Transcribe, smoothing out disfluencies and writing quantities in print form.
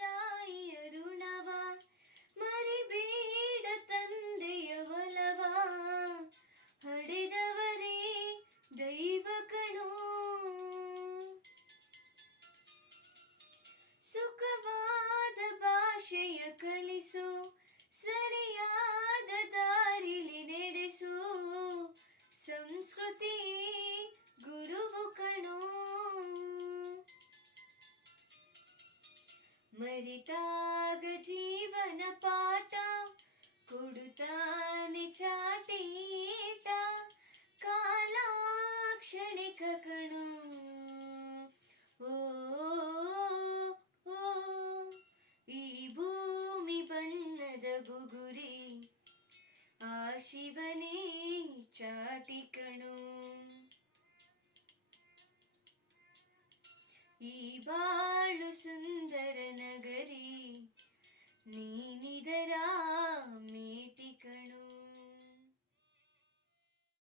ತಾಯಿಯ ಋಣವ ಮರಿಬೇಡ ತಂದೆಯ ಒಲವ ಹಡೆದವರೇ ದೈವ ಕಣೋ ಸುಖವಾದ ಭಾಷೆಯ ಕಲಿಸು ಸರಿಯಾದ ದಾರಿಲಿ ನಡೆಸು ಸಂಸ್ಕೃತಿ ಗುರುವು ಕಣೋ ಮರಿತಾಗ ಜೀವನ ಪಾಠ ಕೊಡುತ್ತಾನೆ ಚಾಟೀಟ ಕಾಲಾಕ್ಷಣಿಕ ಕಣೋ ಓ ಈ ಭೂಮಿ ಬಣ್ಣದ ಗುಗು